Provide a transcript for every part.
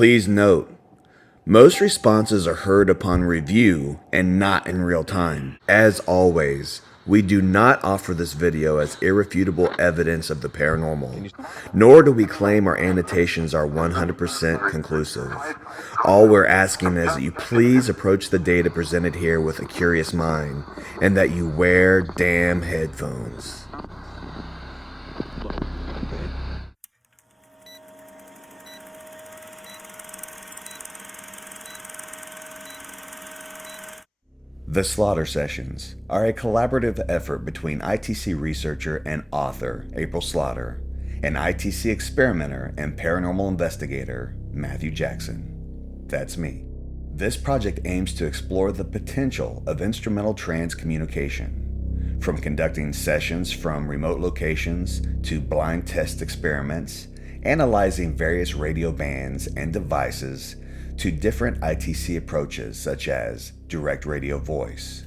Please note, most responses are heard upon review and not in real time. As always, we do not offer this video as irrefutable evidence of the paranormal, nor do we claim our annotations are 100% conclusive. All we're asking is that you please approach the data presented here with a curious mind, and that you wear damn headphones. The Slaughter Sessions are a collaborative effort between ITC researcher and author April Slaughter and ITC experimenter and paranormal investigator Matthew Jackson. That's me. This project aims to explore the potential of instrumental trance communication, from conducting sessions from remote locations to blind test experiments, analyzing various radio bands and devices, to different ITC approaches such as direct radio voice.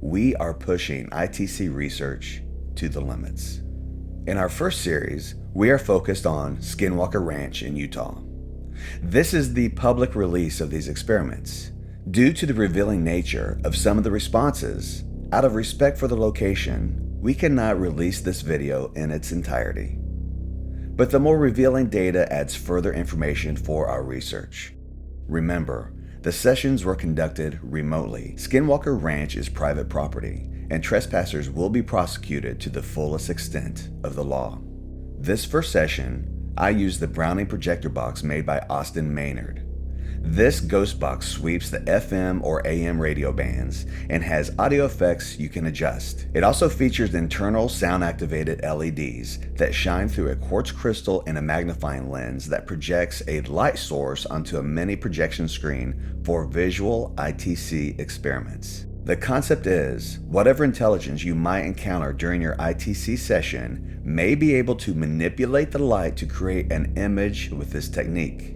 We are pushing ITC research to the limits. In our first series, we are focused on Skinwalker Ranch in Utah. This is the public release of these experiments. Due to the revealing nature of some of the responses, out of respect for the location, we cannot release this video in its entirety. But the more revealing data adds further information for our research. Remember, the sessions were conducted remotely. Skinwalker Ranch is private property, and trespassers will be prosecuted to the fullest extent of the law. This first session, I used the Browning projector box made by Austin Maynard. This ghost box sweeps the FM or AM radio bands and has audio effects you can adjust. It also features internal sound-activated LEDs that shine through a quartz crystal and a magnifying lens that projects a light source onto a mini projection screen for visual ITC experiments. The concept is, whatever intelligence you might encounter during your ITC session may be able to manipulate the light to create an image with this technique.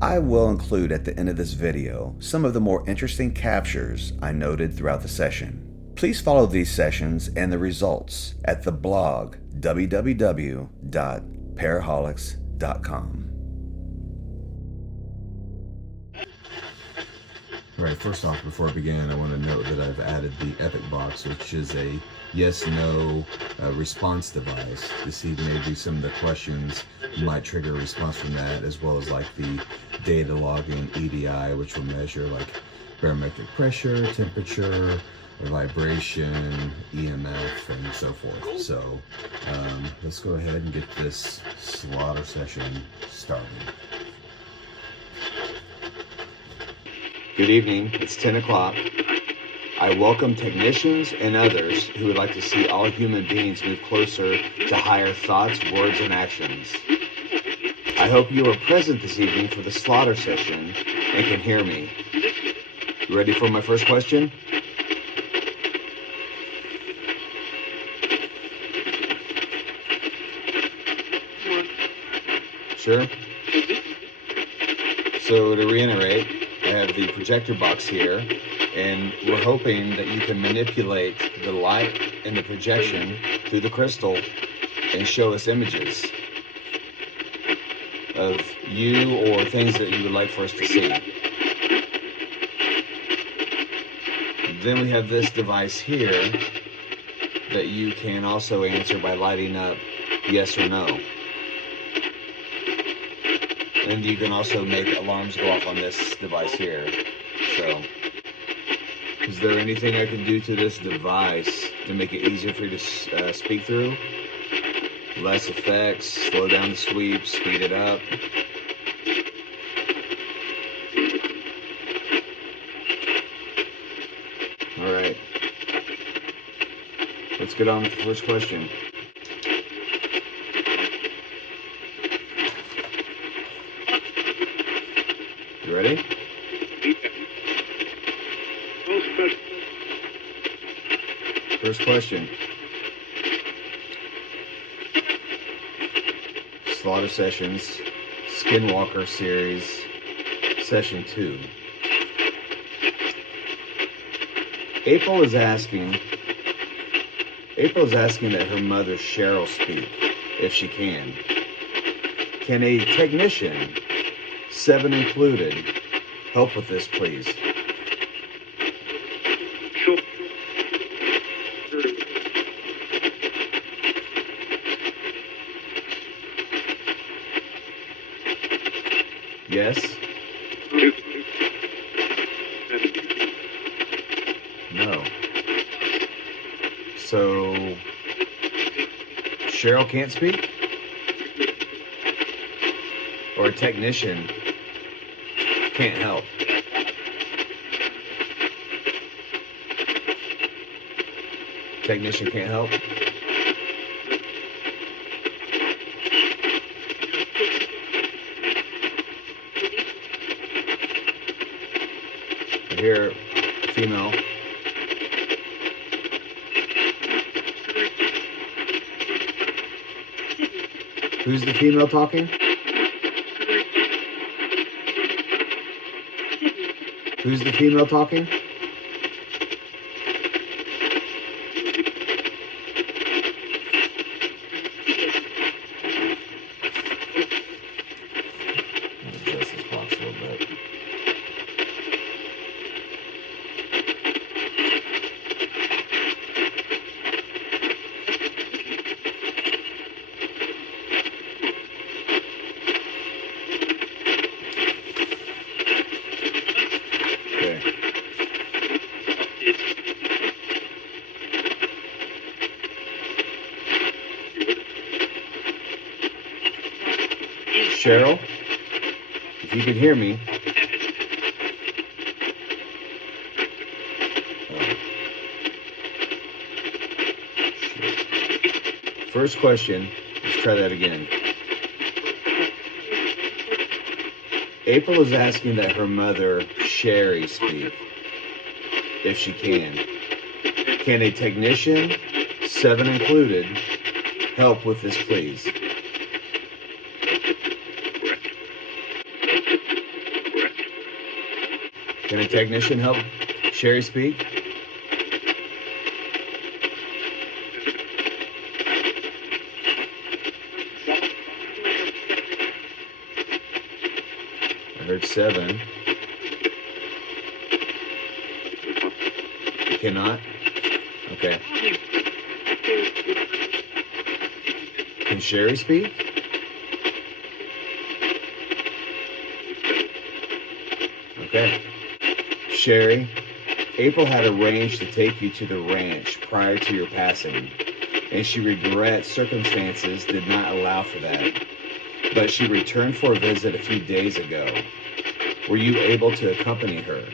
I will include at the end of this video some of the more interesting captures I noted throughout the session. Please follow these sessions and the results at the blog www.paraholics.com. Alright, first off, before I begin, I want to note that I've added the Epic Box, which is a yes-no response device to see maybe some of the questions might trigger a response from that, as well as like the data logging EDI, which will measure like barometric pressure, temperature, vibration, EMF, and so forth. So let's go ahead and get this slaughter session started. Good evening, it's 10 o'clock. I welcome technicians and others who would like to see all human beings move closer to higher thoughts, words, and actions. I hope you are present this evening for the slaughter session and can hear me. You ready for my first question? Sure? So to reiterate, I have the projector box here, and we're hoping that you can manipulate the light and the projection through the crystal and show us images of you or things that you would like for us to see. Then we have this device here that you can also answer by lighting up yes or no. And you can also make alarms go off on this device here. So, is there anything I can do to this device to make it easier for you to speak through? Less effects, slow down the sweep, speed it up. All right. Let's get on with the first question. You ready? First question. Slaughter Sessions, Skinwalker Series, Session 2. April is asking that her mother Cheryl speak, if she can. Can a technician 7 included. Help with this, please. Sure. Yes? No. So, Cheryl can't speak? Or a technician can't help? Technician can't help? I hear female. Who's the female talking? Who's the female talking? Adjust this box a little bit. Okay. Cheryl, if you can hear me. Shit. First question, let's try that again. April is asking that her mother, Sherry, speak, if she can. Can a technician, 7 included, help with this, please? Can a technician help Sherry speak? I heard 7. You cannot? Okay. Can Sherry speak? Okay. Sherry, April had arranged to take you to the ranch prior to your passing, and she regrets circumstances did not allow for that. But she returned for a visit a few days ago. Were you able to accompany her?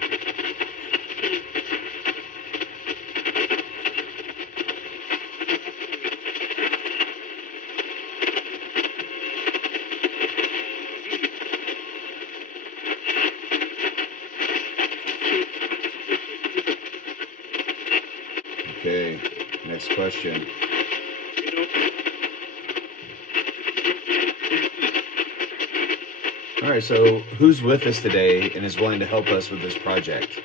Okay, next question. All right, so who's with us today and is willing to help us with this project?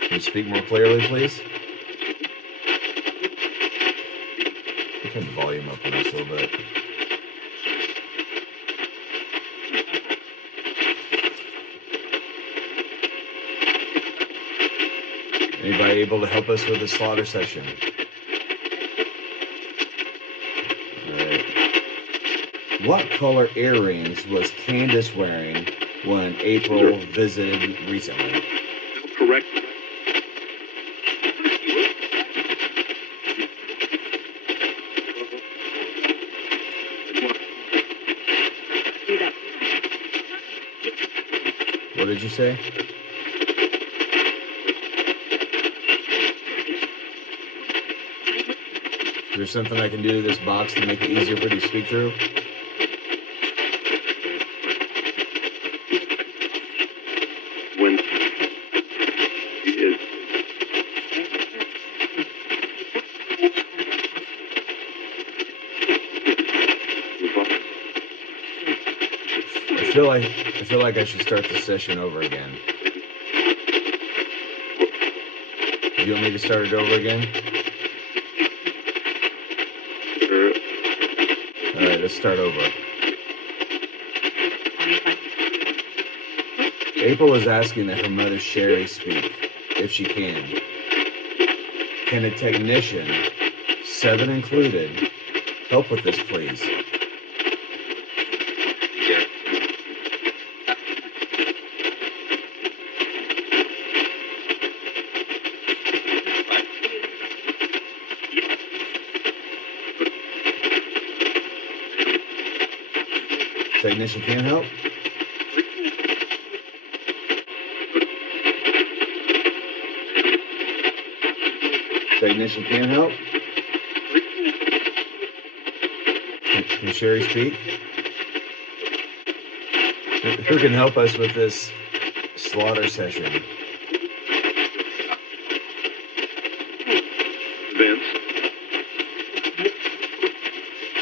Can you speak more clearly, please? Turn the volume up on this a little bit. Anybody able to help us with the slaughter session? Alright. What color earrings was Candace wearing when April visited recently? Correct. What did you say? Is there something I can do to this box to make it easier for you to speak through? When he is I feel like I should start the session over again. You want me to start it over again? All right, let's start over. April is asking that her mother Sherry speak, if she can. Can a technician, 7 included, help with this, please? Technician can help? Technician can help? Can Sherry speak? Who can help us with this slaughter session? Vince.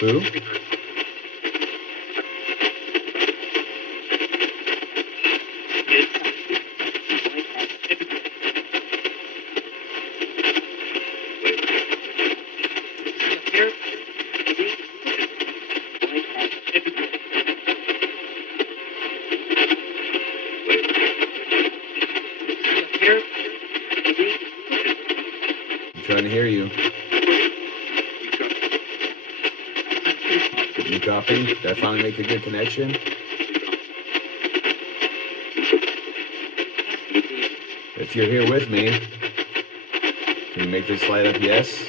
Who? I'm trying to hear you. You copy? Did I finally make a good connection? If you're here with me, can you make this light up yes?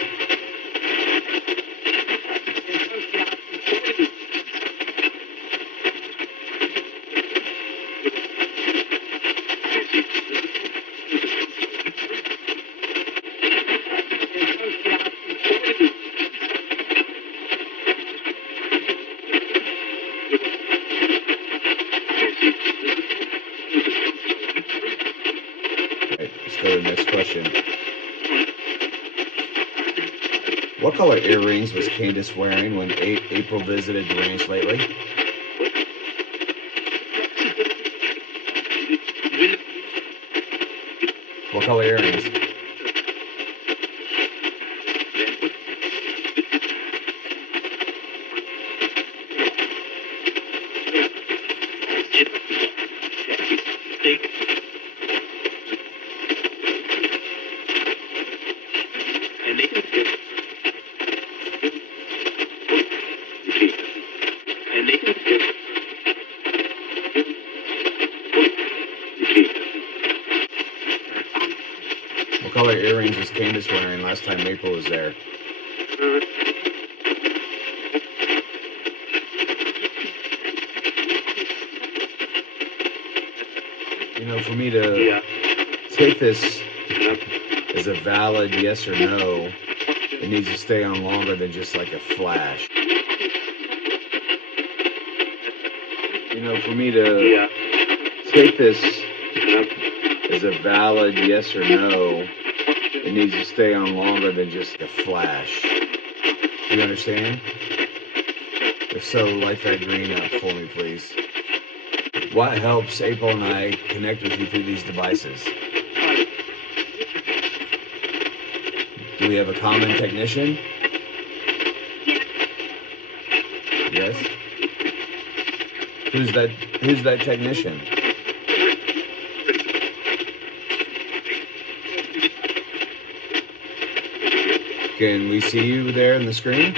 Let's go to the next question. What color earrings was Candace wearing when April visited the ranch lately? What color earrings? What color earrings was Candace wearing last time April was there? You know, for me to take this as a valid yes or no, it needs to stay on longer than just like a flash. You know, for me to take this as a valid yes or no, it needs to stay on longer than just a flash. Do you understand? If so, light that green up for me, please. What helps April and I connect with you through these devices? Do we have a common technician? Yes. Who's that technician? Can we see you there in the screen?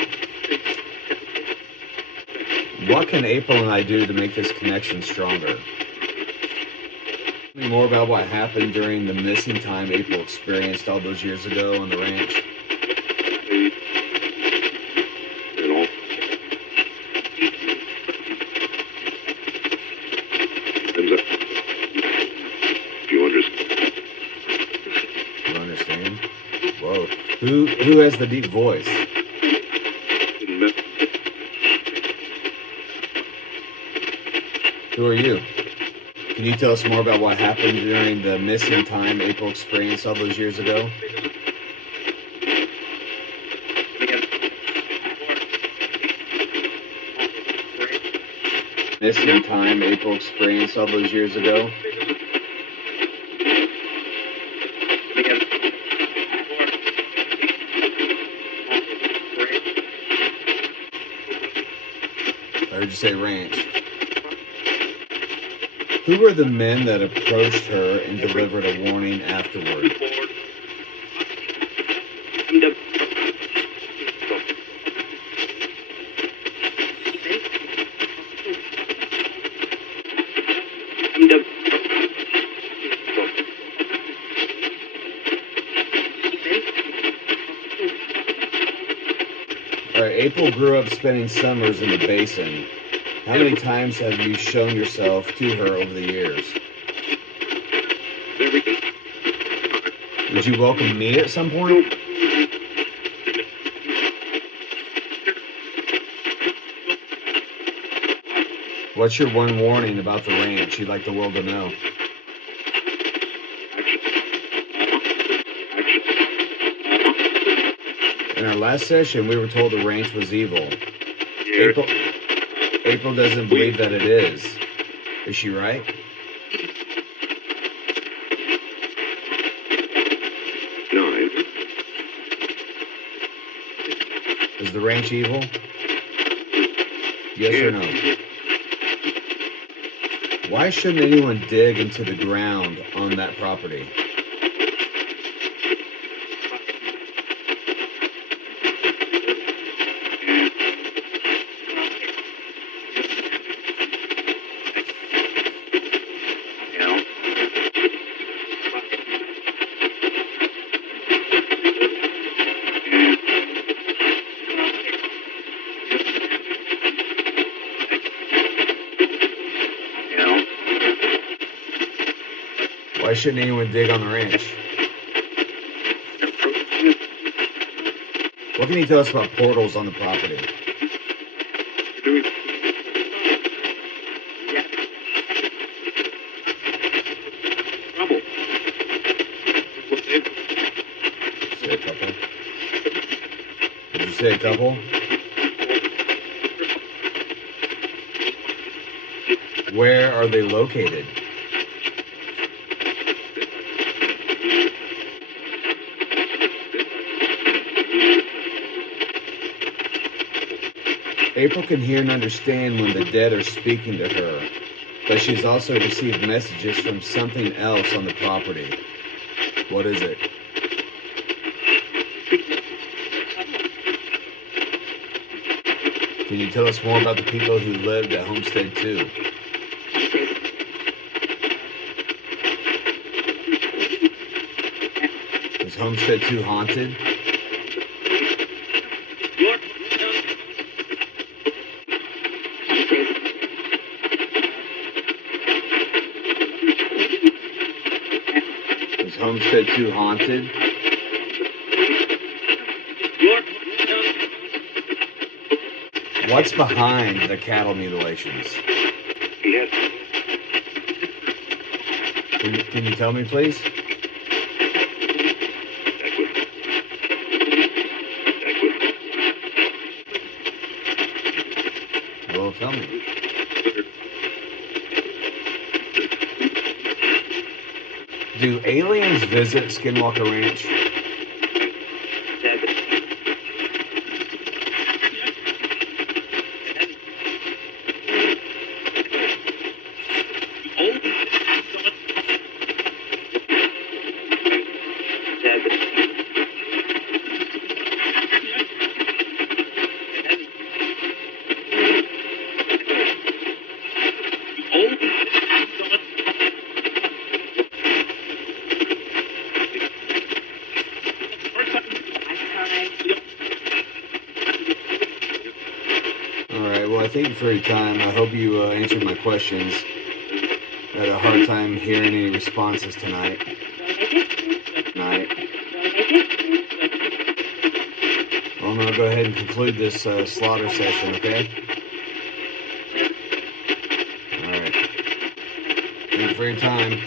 What can April and I do to make this connection stronger? Tell me more about what happened during the missing time April experienced all those years ago on the ranch. You understand? Whoa. Who has the deep voice? Who are you? Can you tell us more about what happened during the missing time April experienced all those years ago? Missing time April experienced all those years ago? heard you say ranch. Who were the men that approached her and delivered a warning afterward? All right, April grew up spending summers in the basin. How many times have you shown yourself to her over the years? Would you welcome me at some point? What's your one warning about the ranch you'd like the world to know? In our last session, we were told the ranch was evil. April doesn't believe that it is. Is she right? No. Is the ranch evil? Yes or no? Why shouldn't anyone dig into the ground on that property? Why shouldn't anyone dig on the ranch? What can you tell us about portals on the property? Say a couple. Did you say a couple? Where are they located? April can hear and understand when the dead are speaking to her, but she's also received messages from something else on the property. What is it? Can you tell us more about the people who lived at Homestead 2? Is Homestead 2 haunted? Is Homestead 2 haunted? What's behind the cattle mutilations? Yes. Can you tell me, please? Well, tell me. Do aliens visit Skinwalker Ranch? Alright, well, I thank you for your time. I hope you answered my questions. I had a hard time hearing any responses tonight. Well, I'm going to go ahead and conclude this slaughter session, okay? Alright. Thank you for your time.